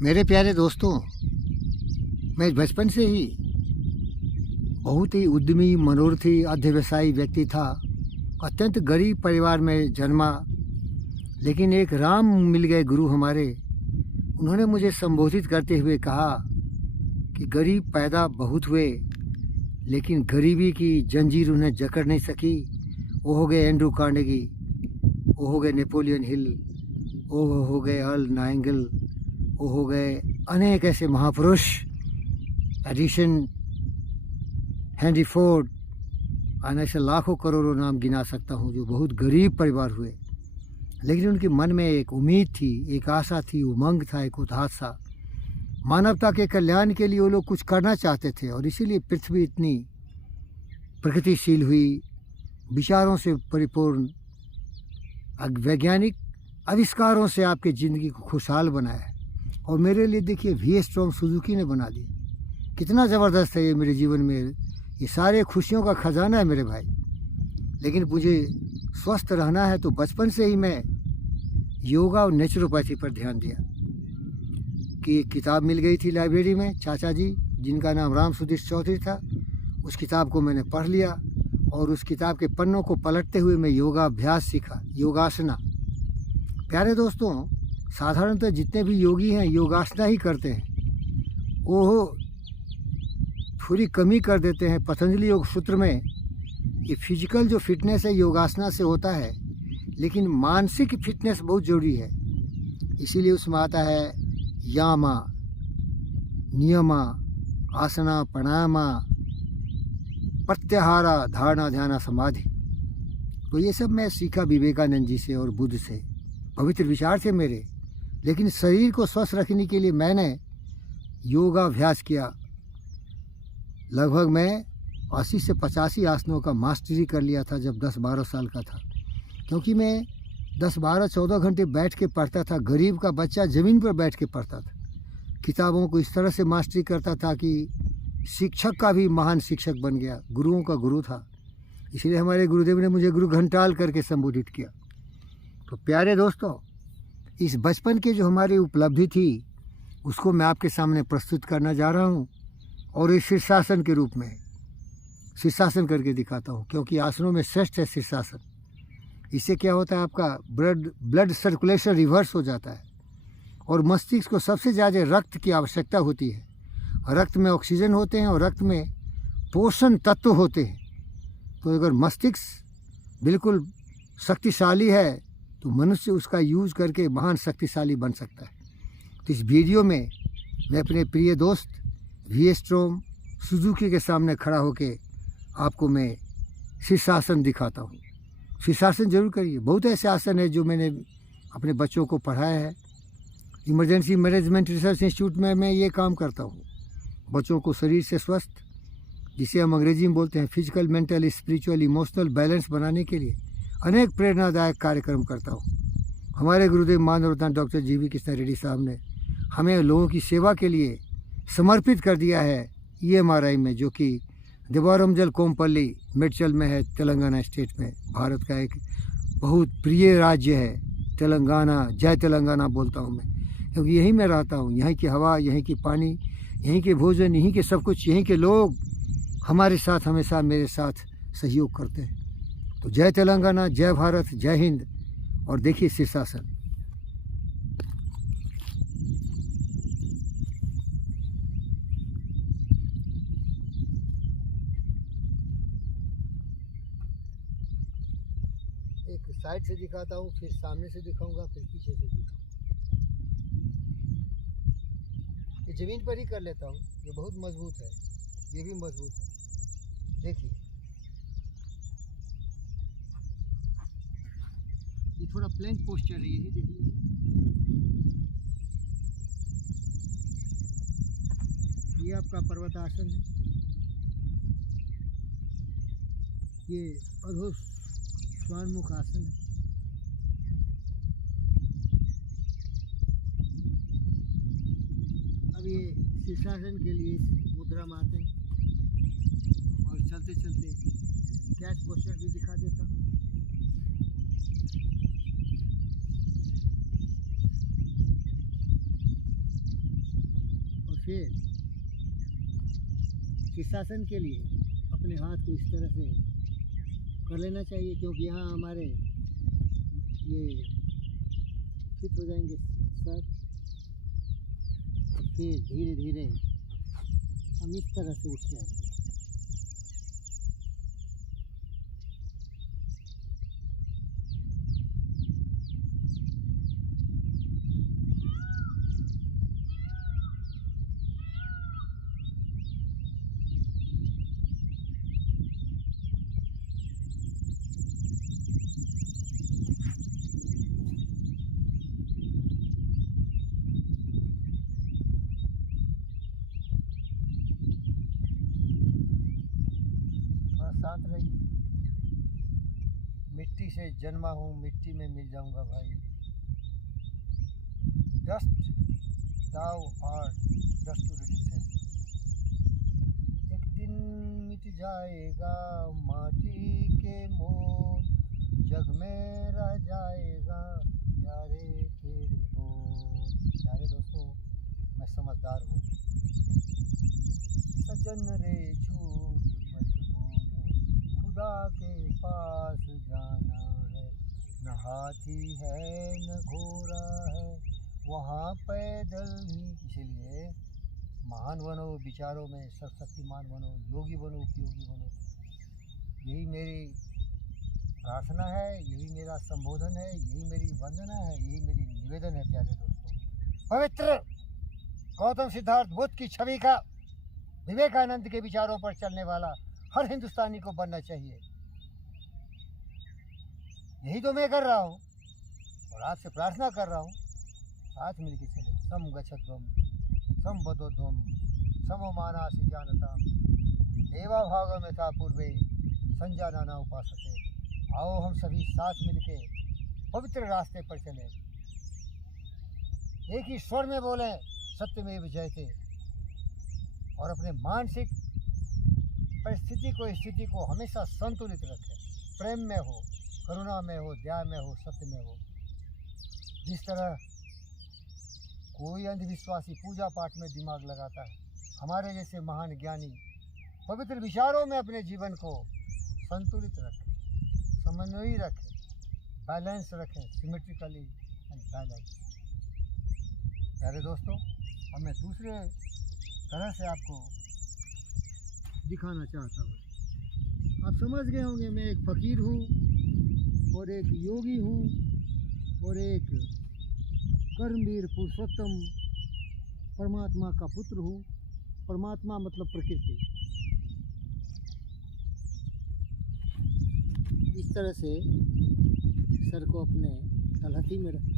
मेरे प्यारे दोस्तों, मैं बचपन से ही बहुत ही उद्यमी, मनोरथी, अध्यवसायी व्यक्ति था। अत्यंत गरीब परिवार में जन्मा, लेकिन एक राम मिल गए गुरु हमारे। उन्होंने मुझे संबोधित करते हुए कहा कि गरीब पैदा बहुत हुए, लेकिन गरीबी की जंजीर उन्हें जकड़ नहीं सकी। वो हो गए एंड्रू कार्नेगी, वो हो गए नेपोलियन हिल, वो हो गए अर्ल नाइटिंगेल, वो हो गए अनेक ऐसे महापुरुष, एडिसन, हेनरी फोर्ड, और ऐसे लाखों करोड़ों नाम गिना सकता हूँ जो बहुत गरीब परिवार हुए, लेकिन उनके मन में एक उम्मीद थी, एक आशा थी, उमंग था, एक उत्साह। मानवता के कल्याण के लिए वो लोग कुछ करना चाहते थे, और इसीलिए पृथ्वी इतनी प्रगतिशील हुई, विचारों से परिपूर्ण, वैज्ञानिक आविष्कारों से आपकी ज़िंदगी को खुशहाल बनाया। और मेरे लिए देखिए वी स्ट्रॉन्ग सुजुकी ने बना दिया। कितना ज़बरदस्त है ये मेरे जीवन में। ये सारे खुशियों का ख़जाना है मेरे भाई। लेकिन मुझे स्वस्थ रहना है, तो बचपन से ही मैं योगा और नेचुरोपैथी पर ध्यान दिया। कि एक किताब मिल गई थी लाइब्रेरी में, चाचा जी जिनका नाम राम सुधीर चौधरी था, उस किताब को मैंने पढ़ लिया, और उस किताब के पन्नों को पलटते हुए मैं योगाभ्यास सीखा, योगासना। प्यारे दोस्तों, साधारणतः जितने भी योगी हैं योगासना ही करते हैं। वो थोड़ी कमी कर देते हैं। पतंजलि योग सूत्र में ये फिजिकल जो फिटनेस है योगासना से होता है, लेकिन मानसिक फिटनेस बहुत ज़रूरी है। इसीलिए उसमें आता है यामा, नियमा, आसना, प्राणायामा, प्रत्याहारा, धारणा, ध्यान, समाधि। तो ये सब मैं सीखा विवेकानंद जी से और बुद्ध से। पवित्र विचार थे मेरे, लेकिन शरीर को स्वस्थ रखने के लिए मैंने योगाभ्यास किया। लगभग मैं 80 से 85 आसनों का मास्टरी कर लिया था जब 10-12 साल का था, क्योंकि मैं 10-12-14 घंटे बैठ के पढ़ता था। गरीब का बच्चा ज़मीन पर बैठ के पढ़ता था, किताबों को इस तरह से मास्टरी करता था कि शिक्षक का भी महान शिक्षक बन गया, गुरुओं का गुरु था। इसलिए हमारे गुरुदेव ने मुझे गुरु घंटाल करके संबोधित किया। तो प्यारे दोस्तों, इस बचपन की जो हमारी उपलब्धि थी उसको मैं आपके सामने प्रस्तुत करना जा रहा हूँ, और इस शीर्षासन के रूप में शीर्षासन करके दिखाता हूँ, क्योंकि आसनों में श्रेष्ठ है शीर्षासन। इससे क्या होता है, आपका ब्लड सर्कुलेशन रिवर्स हो जाता है, और मस्तिष्क को सबसे ज़्यादा रक्त की आवश्यकता होती है। रक्त में ऑक्सीजन होते हैं और रक्त में पोषण तत्व होते हैं। तो अगर मस्तिष्क बिल्कुल शक्तिशाली है तो मनुष्य उसका यूज़ करके महान शक्तिशाली बन सकता है। तो इस वीडियो में मैं अपने प्रिय दोस्त वी स्ट्रॉन्ग सुजुकी के सामने खड़ा होकर आपको मैं शीर्षासन दिखाता हूँ। शीर्षासन जरूर करिए। बहुत ऐसे आसन है जो मैंने अपने बच्चों को पढ़ाया है। इमरजेंसी मैनेजमेंट रिसर्च इंस्टीट्यूट में मैं ये काम करता हूँ। बच्चों को शरीर से स्वस्थ, जिसे हम अंग्रेजी में बोलते हैं physical, mental, spiritual, emotional balance बनाने के लिए अनेक प्रेरणादायक कार्यक्रम करता हूँ। हमारे गुरुदेव मानव रत्न doctor G V Krishna Reddy साहब ने हमें लोगों की सेवा के लिए समर्पित कर दिया है EMRI में, जो कि देवारमजल कोमपल्ली मेडचल में है, तेलंगाना स्टेट में। भारत का एक बहुत प्रिय राज्य है तेलंगाना। जय तेलंगाना बोलता हूँ मैं, क्योंकि यहीं मैं रहता हूँ। यहीं की हवा, यहीं की पानी, यहीं के भोजन, यहीं के सब कुछ, यहीं के लोग हमारे साथ हमेशा मेरे साथ सहयोग करते हैं। तो जय तेलंगाना, जय भारत, जय हिंद। और देखिए शीर्षासन। एक साइड से दिखाता हूँ, फिर सामने से दिखाऊंगा, फिर पीछे से दिखाऊंगा। ये ज़मीन पर ही कर लेता हूँ, ये बहुत मजबूत है, ये भी मजबूत है। देखिए ये थोड़ा प्लैंक पोस्चर है, यही देख लीजिए। ये आपका पर्वतासन है, ये अधो स्वानमुख आसन है। अब ये शीर्षासन के लिए मुद्रा में आते हैं, और चलते चलते कैच पोस्चर भी दिखा देता हूँ। फिर शीर्षासन के लिए अपने हाथ को इस तरह से कर लेना चाहिए, क्योंकि यहाँ हमारे ये फिट हो जाएंगे सर। फिर धीरे धीरे हम इस तरह से उठ जाएंगे। शांत रहिए। मिट्टी से जन्मा हूँ, मिट्टी में मिल जाऊंगा भाई। Dust thou art dust to reduce. एक दिन मिट जाएगा माटी के मोल, जग में रह जाएगा प्यारे तेरे बोल। प्यारे दोस्तों, मैं समझदार हूँ। सजन रे झूठ मत बोलो, खुदा के पास जाना है। न हाथी है न घोड़ा है, वहाँ पैदल ही। इसीलिए महान बनो विचारों में, सर्वशक्तिमान बनो, योगी बनो, उपयोगी बनो। यही मेरी प्रार्थना है, यही मेरा संबोधन है, यही मेरी वंदना है, यही मेरी निवेदन है। प्यारे दोस्तों, पवित्र गौतम सिद्धार्थ बुद्ध की छवि का, विवेकानंद के विचारों पर चलने वाला हर हिंदुस्तानी को बनना चाहिए। यही तो मैं कर रहा हूँ और आपसे प्रार्थना कर रहा हूँ, साथ मिलकर चले। सम गच्छध्वम सम बदोध्वम समो मानासि जानताम, देवा भागो में था पूर्वे संजानाना उपासते। आओ हम सभी साथ मिलके पवित्र रास्ते पर चले, एक ही स्वर में बोले सत्यमेव जयते, और अपने मानसिक परिस्थिति को, स्थिति को हमेशा संतुलित रखें। प्रेम में हो, करुणा में हो, दया में हो, सत्य में हो। जिस तरह कोई अंधविश्वासी पूजा पाठ में दिमाग लगाता है, हमारे जैसे महान ज्ञानी पवित्र विचारों में अपने जीवन को संतुलित रखें, समन्वयी रखें, बैलेंस रखें, सिमेट्रिकली एंड बैलेंस। प्यारे दोस्तों, अब मैं दूसरे तरह से आपको दिखाना चाहता हूँ। आप समझ गए होंगे, मैं एक फ़कीर हूँ और एक योगी हूँ और एक कर्मवीर पुरुषोत्तम परमात्मा का पुत्र हूँ। परमात्मा मतलब प्रकृति। इस तरह से सर को अपने तलहटी में रखें।